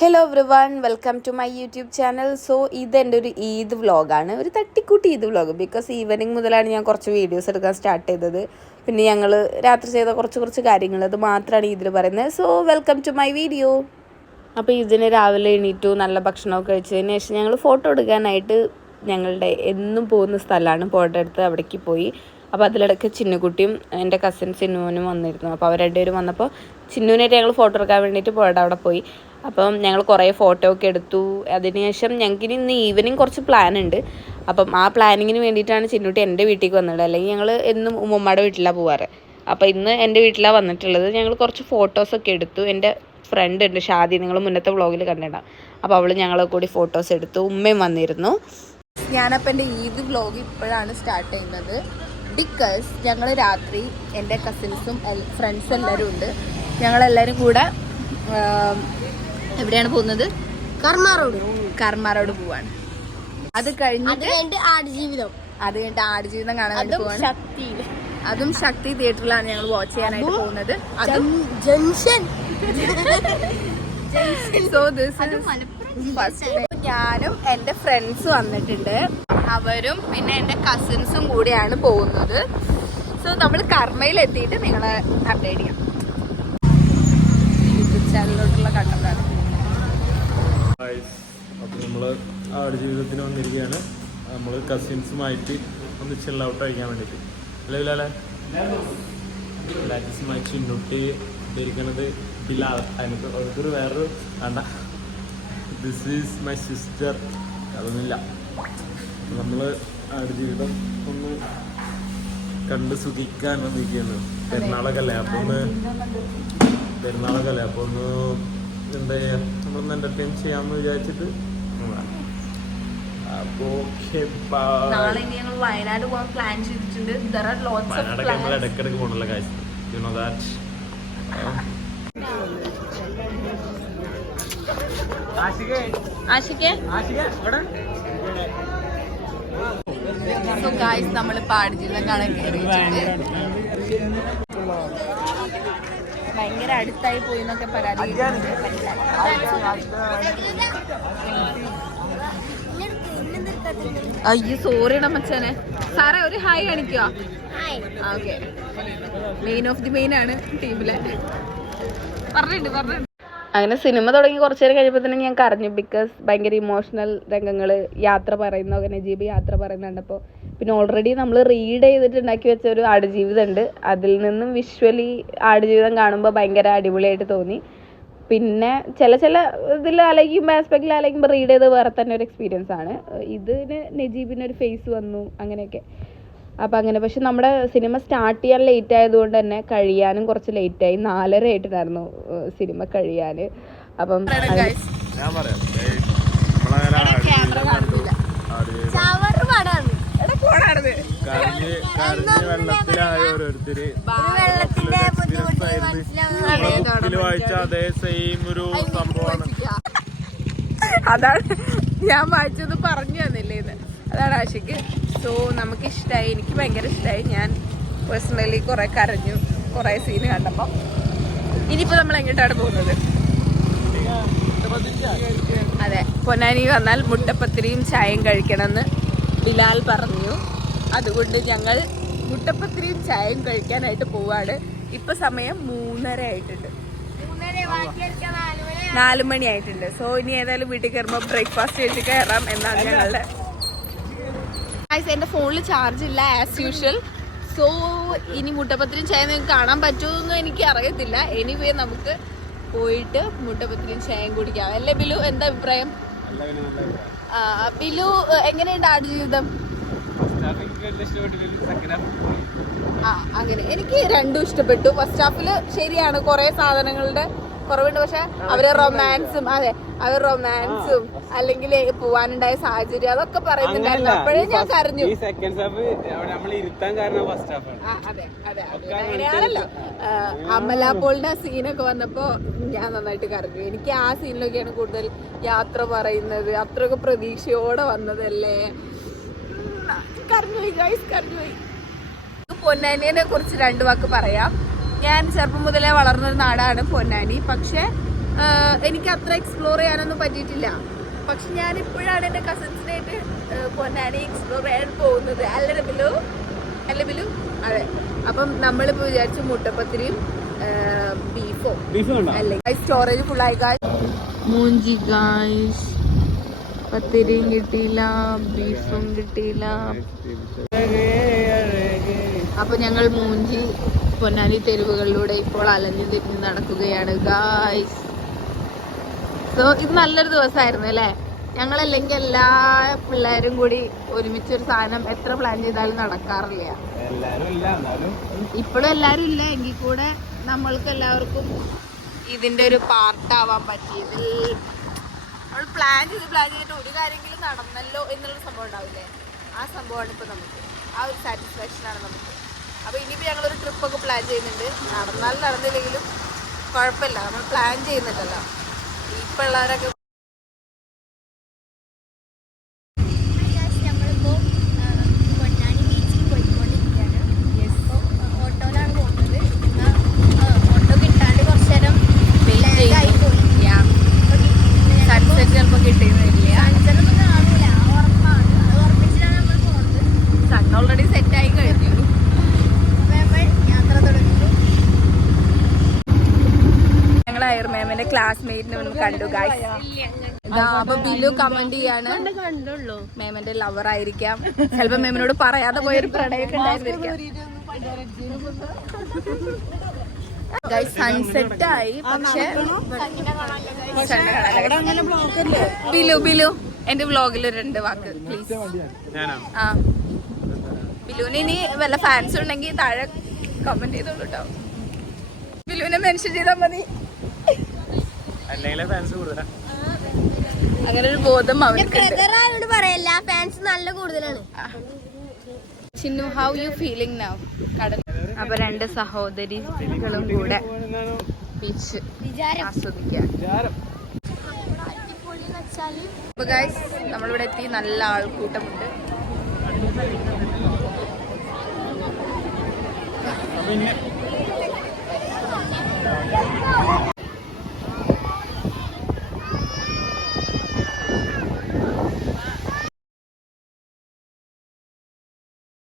Hello everyone, welcome to my YouTube channel. So ഇതെൻ്റെ ഒരു ഈദ് വ്ളോഗാണ്, ഒരു തട്ടിക്കൂട്ടി ഈദ് വ്ളോഗ്. ബിക്കോസ് ഈവനിങ് മുതലാണ് ഞാൻ കുറച്ച് വീഡിയോസ് എടുക്കാൻ സ്റ്റാർട്ട് ചെയ്തത്. പിന്നെ ഞങ്ങൾ രാത്രി ചെയ്ത കുറച്ച് കാര്യങ്ങൾ, അത് മാത്രമാണ് ഇതിൽ പറയുന്നത്. So welcome to my video. അപ്പോൾ ഇതിന് രാവിലെ എണീറ്റു, നല്ല ഭക്ഷണമൊക്കെ കഴിച്ചതിന് ശേഷം ഞങ്ങൾ ഫോട്ടോ എടുക്കാനായിട്ട് ഞങ്ങളുടെ എന്നും പോകുന്ന സ്ഥലമാണ് പോയുടെ അടുത്ത്, അവിടേക്ക് പോയി. അപ്പോൾ അതിലിടയ്ക്ക് ചിന്നുകുട്ടിയും എൻ്റെ കസിൻ ചിന്നുവിനും വന്നിരുന്നു. അപ്പോൾ അവർ രണ്ടുപേരും വന്നപ്പോൾ ചിന്നുവിനായിട്ട് ഞങ്ങൾ ഫോട്ടോ എടുക്കാൻ വേണ്ടിയിട്ട് പോയുടെ അവിടെ പോയി. അപ്പം ഞങ്ങൾ കുറേ ഫോട്ടോ ഒക്കെ എടുത്തു. അതിനുശേഷം ഞങ്ങൾക്ക് ഇന്ന് ഈവനിങ് കുറച്ച് പ്ലാൻ ഉണ്ട്. അപ്പം ആ പ്ലാനിങ്ങിന് വേണ്ടിയിട്ടാണ് ചിന്നുട്ടി എൻ്റെ വീട്ടിലേക്ക് വന്നത്. അല്ലെങ്കിൽ ഞങ്ങൾ എന്നും ഉമ്മമ്മയുടെ വീട്ടിലാണ് പോവാറ്. അപ്പോൾ ഇന്ന് എൻ്റെ വീട്ടിലാണ് വന്നിട്ടുള്ളത്. ഞങ്ങൾ കുറച്ച് ഫോട്ടോസൊക്കെ എടുത്തു. എൻ്റെ ഫ്രണ്ട് ഉണ്ട് ഷാദി, നിങ്ങൾ മുന്നത്തെ വ്ളോഗിൽ കണ്ടിട്ടുണ്ടാകും. അപ്പോൾ അവൾ ഞങ്ങളെ കൂടി ഫോട്ടോസ് എടുത്തു. ഉമ്മയും വന്നിരുന്നു. ഞാനപ്പോൾ എൻ്റെ ഈദ് വ്ളോഗ് ഇപ്പോഴാണ് സ്റ്റാർട്ട് ചെയ്യുന്നത്. ബിക്കോസ് ഞങ്ങൾ രാത്രി എൻ്റെ കസിൻസും ഫ്രണ്ട്സ് എല്ലാവരും ഉണ്ട്. ഞങ്ങളെല്ലാവരും കൂടെ എവിടെയാണ് പോകുന്നത്? കർമാറോട് പോവാണ്. അത് കഴിഞ്ഞിട്ട് ആടുജീവിതം കാണാൻ വേണ്ടി പോവാണ്. അതും ശക്തി തിയേറ്ററിലാണ് ഞങ്ങൾ വാച്ച് ചെയ്യാനായിട്ട് പോകുന്നത്. സോ ദിസ് ഫസ്റ്റ് ഞാനും എൻ്റെ ഫ്രണ്ട്സ് വന്നിട്ടുണ്ട്. അവരും പിന്നെ എൻ്റെ കസിൻസും കൂടിയാണ് പോകുന്നത്. സോ നമ്മൾ കർമ്മയിൽ എത്തിയിട്ട് നിങ്ങളെ അപ്ഡേറ്റ് ചെയ്യാം. യൂട്യൂബ് ചാനലിലോട്ടുള്ള കണ്ടതാണ്. അപ്പോൾ നമ്മൾ ആടുജീവിതത്തിന് വന്നിരിക്കുകയാണ്. നമ്മൾ കസിൻസുമായിട്ട് ഒന്ന് ചിൽ ഔട്ട് കഴിക്കാൻ വേണ്ടിയിട്ട്. അല്ലേ ലാറ്റസുമായി ചിന്നുട്ടി ഇരിക്കുന്നത് ബിലാൽ. അതിനകത്ത് അവർക്കൊരു വേറൊരു വേണ്ട, ദിസ് ഈസ് മൈ സിസ്റ്റർ. അതൊന്നുമില്ല. നമ്മൾ ആടുജീവിതം ഒന്ന് കണ്ട് സുഖിക്കാൻ വന്നിരിക്കുകയാണ്. പെരുന്നാളൊക്കെ അല്ലേ, അപ്പോൾ ഒന്ന് എന്താ ചെയ്യുക, നമ്മളൊന്ന് എൻ്റർടൈൻ ചെയ്യാമെന്ന് വിചാരിച്ചിട്ട്. വയനാടൊക്കെ നമ്മൾ ഇടയ്ക്കിടയ്ക്ക് പോകണല്ലോ കാശ്. You know that. നമ്മൾ പാടുജീവിതം കാണാൻ ഭയങ്കര അടുത്തായി പോയി എന്നൊക്കെ പരാതി. അയ്യോ സോറിയുടെ മച്ചാനെ. സാറേ ഒരു ഹായ് കാണിക്കുക. Okay, main off the main ആണ് ടീമിലെ. പറഞ്ഞിട്ടുണ്ട്. അങ്ങനെ സിനിമ തുടങ്ങി കുറച്ച് നേരം കഴിഞ്ഞപ്പോൾ തന്നെ ഞാൻ കരഞ്ഞു. ബിക്കോസ് ഭയങ്കര ഇമോഷണൽ രംഗങ്ങൾ, യാത്ര പറയുന്ന നജീബ് യാത്ര പറയുന്നുണ്ടപ്പോൾ. പിന്നെ ഓൾറെഡി നമ്മൾ റീഡ് ചെയ്തിട്ട് ഉണ്ടാക്കി വെച്ച ഒരു ആടുജീവിതം ഉണ്ട്. അതിൽ നിന്നും വിഷ്വലി ആടുജീവിതം കാണുമ്പോൾ ഭയങ്കര അടിപൊളിയായിട്ട് തോന്നി. പിന്നെ ചില ഇതിൽ ആലോചിക്കുമ്പോൾ ആസ്പെക്റ്റിൽ ആലോചിക്കുമ്പോൾ റീഡ് ചെയ്ത് വേറെ തന്നെ ഒരു എക്സ്പീരിയൻസ് ആണ്. ഇതിന് നജീബിനൊരു ഫേസ് വന്നു അങ്ങനെയൊക്കെ. അപ്പം അങ്ങനെ. പക്ഷെ നമ്മുടെ സിനിമ സ്റ്റാർട്ട് ചെയ്യാൻ ലേറ്റ് ആയതുകൊണ്ട് തന്നെ കഴിയാനും കുറച്ച് ലേറ്റായി. 4:30 ആയിട്ടുണ്ടായിരുന്നു സിനിമ കഴിയാൻ. അപ്പം അതാണ് ഞാൻ വായിച്ചത്, പറഞ്ഞു തന്നില്ലേ ഇത്. അതാണ് ആഷിക്ക്. സോ നമുക്കിഷ്ടമായി, എനിക്ക് ഭയങ്കര ഇഷ്ടമായി. ഞാൻ പേഴ്സണലി കുറേ കരഞ്ഞു കുറേ സീന് കണ്ടപ്പോൾ. ഇനിയിപ്പോൾ നമ്മൾ എങ്ങോട്ടാണ് പോകുന്നത്? അതെ, പൊന്നാനി വന്നാൽ മുട്ടപ്പത്തിരിയും ചായയും കഴിക്കണമെന്ന് ബിലാൽ പറഞ്ഞു. അതുകൊണ്ട് ഞങ്ങൾ മുട്ടപ്പത്തിരിയും ചായയും കഴിക്കാനായിട്ട് പോവാണ്. ഇപ്പൊ സമയം 3:30 ആയിട്ടുണ്ട്, 4 മണി ആയിട്ടുണ്ട്. സോ ഇനി ഏതായാലും വീട്ടിൽ കയറുമ്പോൾ ബ്രേക്ക്ഫാസ്റ്റ് കഴിച്ച് കയറാം എന്നാണ് ഞങ്ങളുടെ. എൻ്റെ ഫോണിൽ ചാർജ് ഇല്ല ആസ് യൂഷ്വൽ. സോ ഇനി മുട്ടപ്പത്തിരിയും ചായ നിങ്ങൾക്ക് കാണാൻ പറ്റുമെന്ന് എനിക്ക് അറിയത്തില്ല. എനിവേ നമുക്ക് പോയിട്ട് മുട്ടപ്പത്തിരിയും ചായയും കുടിക്കാം. അല്ലേ ബിലു, എന്താ അഭിപ്രായം? ബിലു എങ്ങനെയുണ്ട് ആടുജീവിതം? അങ്ങനെ എനിക്ക് രണ്ടും ഇഷ്ടപ്പെട്ടു. ഫസ്റ്റ് ഹാഫില് ശരിയാണ് കുറെ സാധനങ്ങളുടെ കുറവുണ്ട്. പക്ഷെ അവര് റൊമാൻസും അല്ലെങ്കിൽ പോവാനുണ്ടായ സാഹചര്യം അതൊക്കെ പറയുന്നുണ്ടായിരുന്നു. അപ്പോഴേ ഞാൻ കരഞ്ഞു. അങ്ങനെയാണല്ലോ. അമല പോളിന്റെ സീനൊക്കെ വന്നപ്പോ ഞാൻ നന്നായിട്ട് കരഞ്ഞു. എനിക്ക് ആ സീനിലൊക്കെയാണ് കൂടുതൽ യാത്ര പറയുന്നത്. അത്രയൊക്കെ പ്രതീക്ഷയോടെ വന്നതല്ലേ. കരഞ്ഞുപോയി. പൊന്നാനിയെ കുറിച്ച് 2 വാക്ക് പറയാം. ഞാൻ ചെറുപ്പം മുതലേ വളർന്നൊരു നാടാണ് പൊന്നാനി. പക്ഷെ എനിക്ക് അത്ര എക്സ്പ്ലോർ ചെയ്യാനൊന്നും പറ്റിയിട്ടില്ല. പക്ഷെ ഞാൻ ഇപ്പോഴാണ് എൻ്റെ കസിൻസിനായിട്ട് പൊന്നാനി എക്സ്പ്ലോർ ചെയ്യാൻ പോകുന്നത്. അല്ല ബിലു അതെ. അപ്പം നമ്മളിപ്പോൾ വിചാരിച്ചു മുട്ടപ്പത്തിരിയും ബീഫോ അല്ലെങ്കിൽ സ്റ്റോറേജ് ഫുള്ളായി. മൂഞ്ചി ഗായ്സ്, പത്തിരിയും കിട്ടിയില്ല, ബീഫും കിട്ടിയില്ല. അപ്പൊ ഞങ്ങൾ മൂഞ്ചി പൊന്നാനി തെരുവുകളിലൂടെ ഇപ്പോൾ അലഞ്ഞു തിരിഞ്ഞ് നടക്കുകയാണ് ഗായ്സ്. സോ ഇത് നല്ലൊരു ദിവസമായിരുന്നു അല്ലേ? ഞങ്ങളല്ലെങ്കിൽ എല്ലാ പിള്ളേരും കൂടി ഒരുമിച്ചൊരു സാധനം എത്ര പ്ലാൻ ചെയ്താലും നടക്കാറില്ല. ഇപ്പോഴും എല്ലാവരും ഇല്ല എങ്കിൽ കൂടെ നമ്മൾക്ക് എല്ലാവർക്കും ഇതിന്റെ ഒരു പാർട്ടാവാൻ പറ്റിയതിൽ നമ്മൾ പ്ലാൻ ചെയ്തിട്ട് ഒരു കാര്യമെങ്കിലും നടന്നല്ലോ എന്നുള്ളൊരു സംഭവം ഉണ്ടാവില്ലേ? ആ സംഭവമാണ് ഇപ്പൊ നമുക്ക്, ആ ഒരു സാറ്റിസ്ഫാക്ഷനാണ് നമുക്ക്. അപ്പൊ ഇനിയിപ്പോൾ ഞങ്ങളൊരു ട്രിപ്പൊക്കെ പ്ലാൻ ചെയ്യുന്നുണ്ട്. നടന്നാലും നടന്നില്ലെങ്കിലും കുഴപ്പമില്ല, നമ്മൾ പ്ലാൻ ചെയ്യുന്നുണ്ടല്ലോ. ഈ പിള്ളേരൊക്കെ ചിലപ്പോൾ കിട്ടിയെന്നില്ല. സൺ ഓൾറെഡി സെറ്റായി കഴിഞ്ഞു. ഞങ്ങൾ അയർ മാമിന്റെ ക്ലാസ്മേറ്റിനെ ഒന്ന് കണ്ടു ഗായ്സ്. അപ്പൊ ബിലു കമന്റ് ചെയ്യാണ് മേമന്റെ ലവർ ആയിരിക്കാം. ചിലപ്പോ മേമിനോട് പറയാതെ പോയൊരു പ്രണയൊക്കെ ഉണ്ടായിരുന്നിരിക്കാം. സൺസെറ്റ് ആയി. പക്ഷെ ബിലു എന്റെ വ്ലോഗിൽ 2 വാക്ക് പ്ലീസ്. ആ ബിലുവിന് ഇനി വല്ല ഫാൻസ് ഉണ്ടെങ്കിൽ താഴെ കമന്റ് ചെയ്തോളൂ കേട്ടോ. ബിലുവിനെ മെൻഷൻ ചെയ്താൽ മതി. അങ്ങനെ ഒരു ബോധം അവർക്ക് പറയല്ല. ഫാൻസ് നല്ല കൂടുതലാണ്. Chinnu, how you feeling now? കടൽ. അപ്പൊ 2 സഹോദരികളും കൂടെ ബീച്ച് ആസ്വദിക്കാൻ. അപ്പൊ ഗൈസ് നമ്മളിവിടെ എത്തി. നല്ല ആൾക്കൂട്ടമുണ്ട്. പിന്നെ